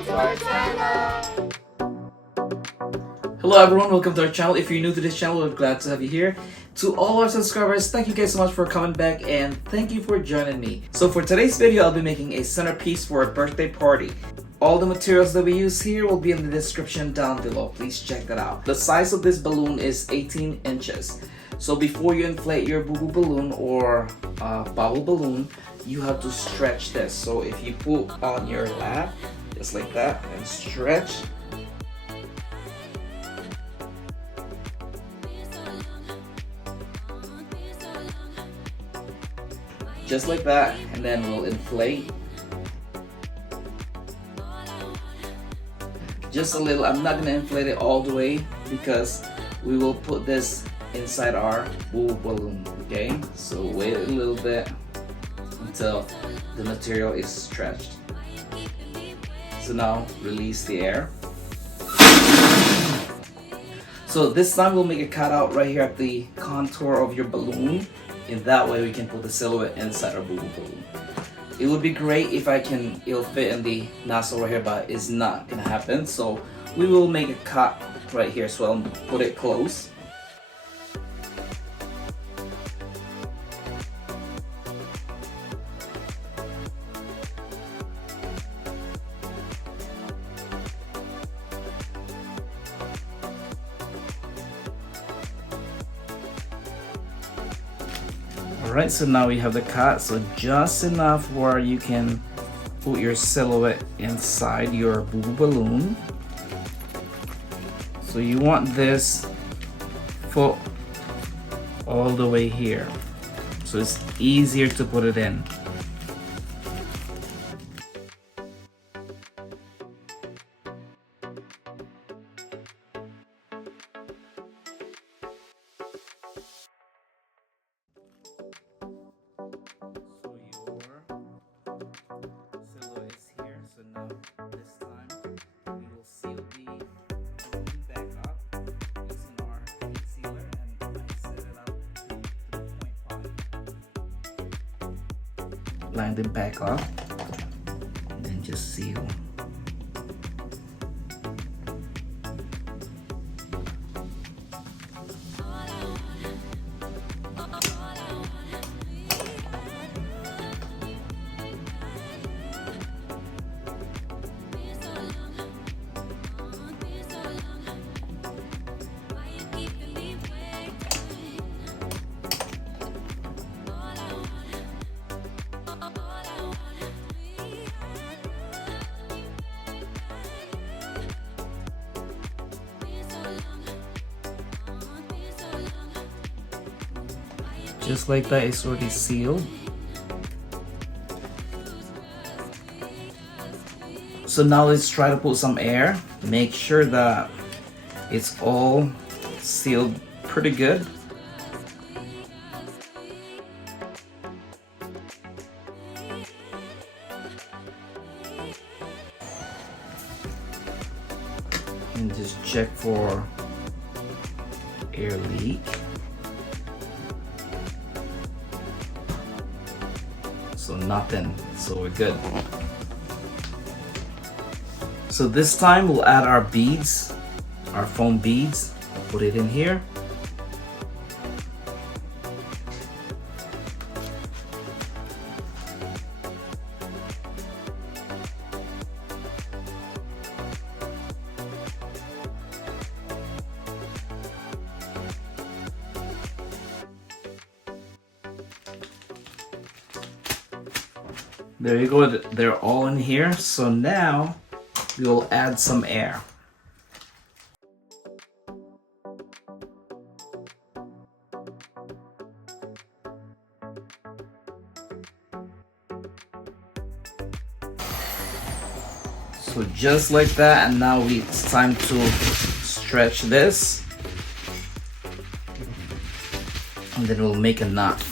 subscribe to our channel. Hello everyone, welcome to our channel. If you're new to this channel, we're glad to have you here. To all our subscribers, thank you guys so much for coming back and thank you for joining me. So for today's video, I'll be making a centerpiece for a birthday party. All the materials that we use here will be in the description down below. Please check that out. The size of this balloon is 18 inches. So before you inflate your Boboballoon or bubble balloon, you have to stretch this. So if you put on your lap, just like that, and stretch. Just like that, and then we'll inflate. Just a little. I'm not gonna inflate it all the way because we will put this inside our Boboballoon. Okay, so wait a little bit until the material is stretched. So now release the air. So this time we'll make a cutout right here at the contour of your balloon. In that way we can put the silhouette inside our Boboballoon. It would be great if it'll fit in the nozzle right here, but it's not gonna happen. So we will make a cut right here. So I'll put it close. Alright, so now we have the cut, so just enough where you can put your silhouette inside your Boboballoon. So you want this foot all the way here, so it's easier to put it in. Line them back up and then just seal. Just like that, it's already sealed. So now let's try to put some air. Make sure that it's all sealed pretty good. And just check for air leak. So nothing, so we're good. So this time we'll add our beads, our foam beads. Put it in here. There you go, they're all in here. So now we will add some air. So just like that, and now it's time to stretch this. And then we'll make a knot.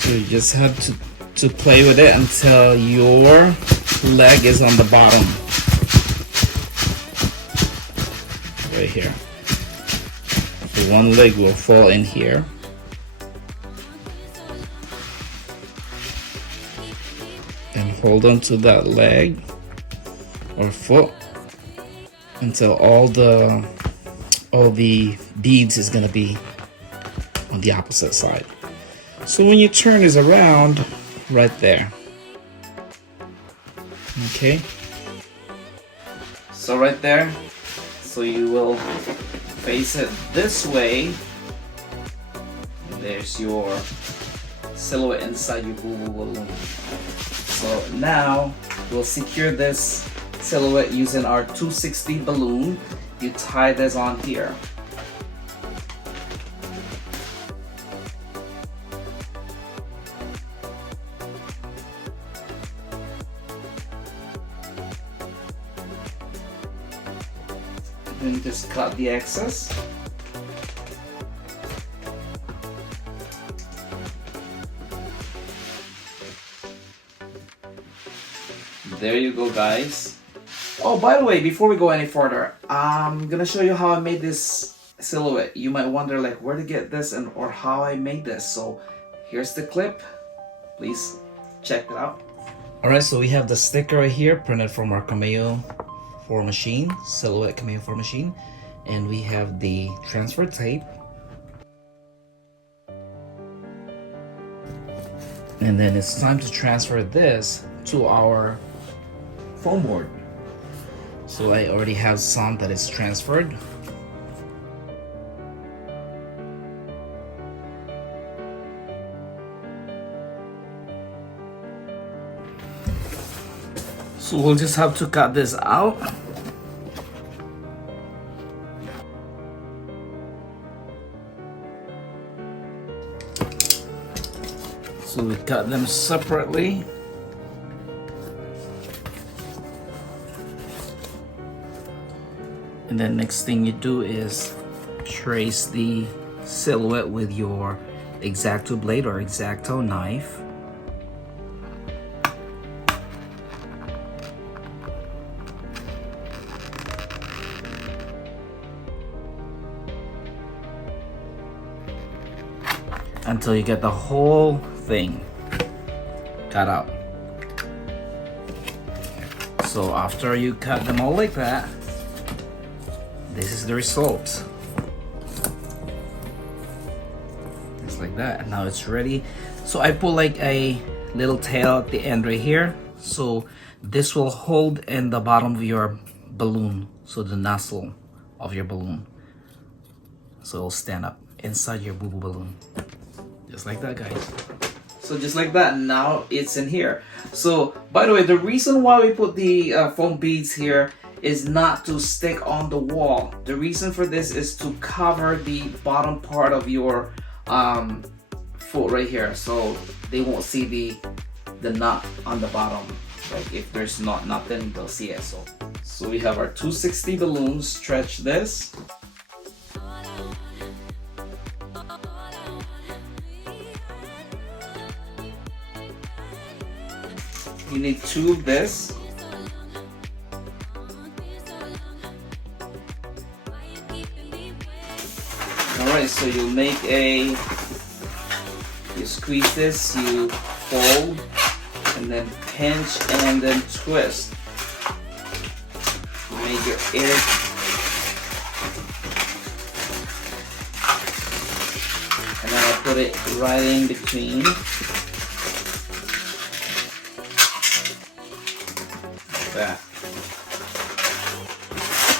So you just have to play with it until your leg is on the bottom. Right here. So one leg will fall in here. And hold on to that leg or foot until all the beads is gonna be on the opposite side. So when you turn this around, right there. Okay. So right there, so you will face it this way. There's your silhouette inside your Bobo balloon. So now we'll secure this silhouette using our 260 balloon. You tie this on here. Then just cut the excess. There you go, guys. Oh, by the way, before we go any further, I'm gonna show you how I made this silhouette. You might wonder like where to get this and or how I made this. So here's the clip. Please check it out. Alright, so we have the sticker right here printed from our Cameo 4 machine, silhouette Cameo 4 machine. And we have the transfer tape. And then it's time to transfer this to our foam board. So I already have some that is transferred. So we'll just have to cut this out. So we cut them separately. And then next thing you do is trace the silhouette with your X-Acto blade or X-Acto knife. Until you get the whole thing cut out. So after you cut them all like that, this is the result. Just like that. And now it's ready. So I put like a little tail at the end right here. So this will hold in the bottom of your balloon. So the nozzle of your balloon. So it'll stand up inside your Bobo balloon. Just like that, guys. So just like that, now it's in here. So by the way, the reason why we put the foam beads here is not to stick on the wall. The reason for this is to cover the bottom part of your foot right here, so they won't see the knot on the bottom. Like if there's not nothing, they'll see it. So we have our 260 balloons. Stretch this. You need 2 of this. Alright, so you make you squeeze this, you fold, and then pinch and then twist. You make your edge. And then I put it right in between. That.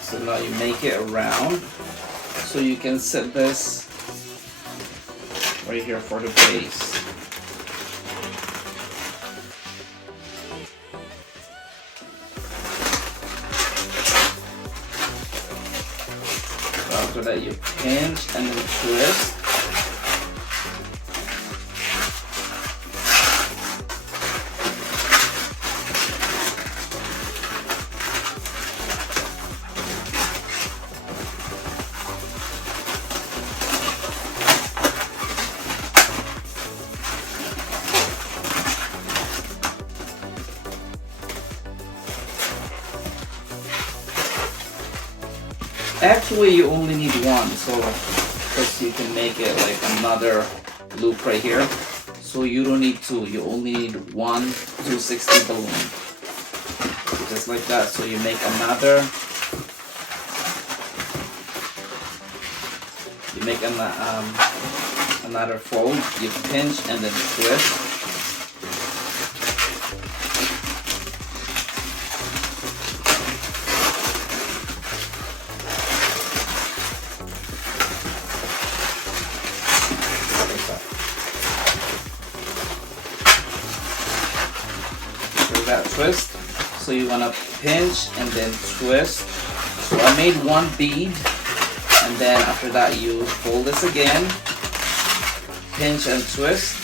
So now you make it around, so you can set this right here for the base. So after that you pinch and then twist. Actually, you only need one, so because you can make it like another loop right here. So you don't need two, you only need one 260 balloon. Just like that. So you make another. You make another fold. You pinch and then twist. That twist, so you want to pinch and then twist. So I made one bead, and then after that you fold this again, pinch and twist.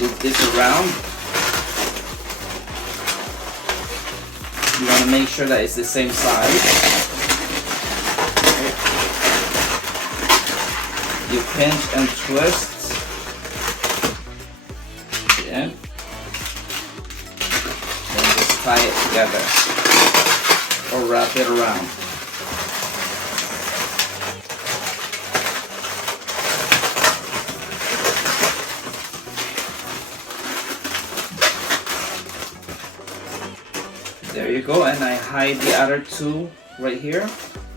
Loop this around. You want to make sure that it's the same size. You pinch and twist, and then just tie it together or wrap it around. There you go, and I hide the other two right here.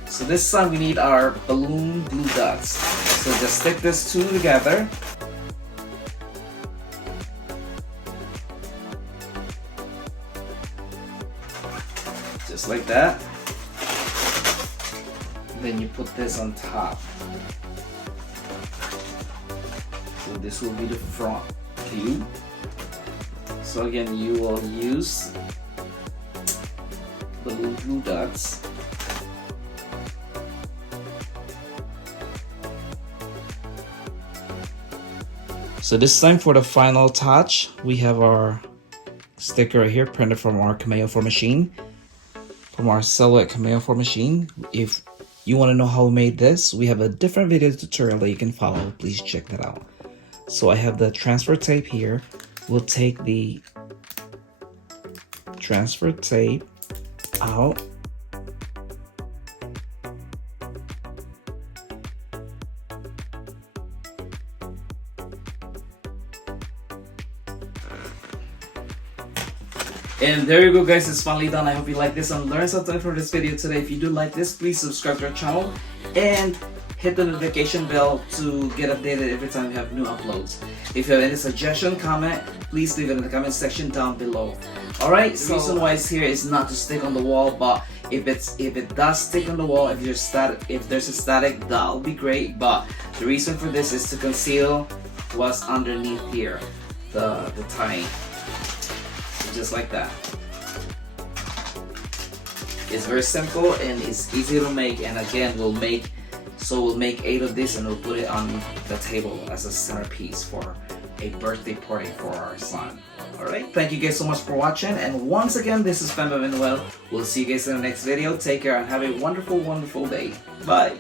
So this time we need our balloon glue dots. So just stick this two together. Just like that. Then you put this on top. So this will be the front view. So again, you will use balloon glue dots. So this time for the final touch, we have our sticker right here printed from our Cameo 4 machine, from our Silhouette Cameo 4 machine. If you want to know how we made this, we have a different video tutorial that you can follow. Please check that out. So I have the transfer tape here. We'll take the transfer tape out. And there you go, guys, it's finally done. I hope you like this and learned something from this video today. If you do like this, please subscribe to our channel and hit the notification bell to get updated every time we have new uploads. If you have any suggestion, comment, please leave it in the comment section down below. Alright, the reason why it's here is not to stick on the wall, but if it does stick on the wall, if there's a static, that'll be great. But the reason for this is to conceal what's underneath here, the tying. Just like that. It's very simple and it's easy to make, and again we'll make 8 of this and we'll put it on the table as a centerpiece for a birthday party for our son. Alright, thank you guys so much for watching, and once again, this is Bobo Manuel. We'll see you guys in the next video. Take care and have a wonderful, wonderful day. Bye.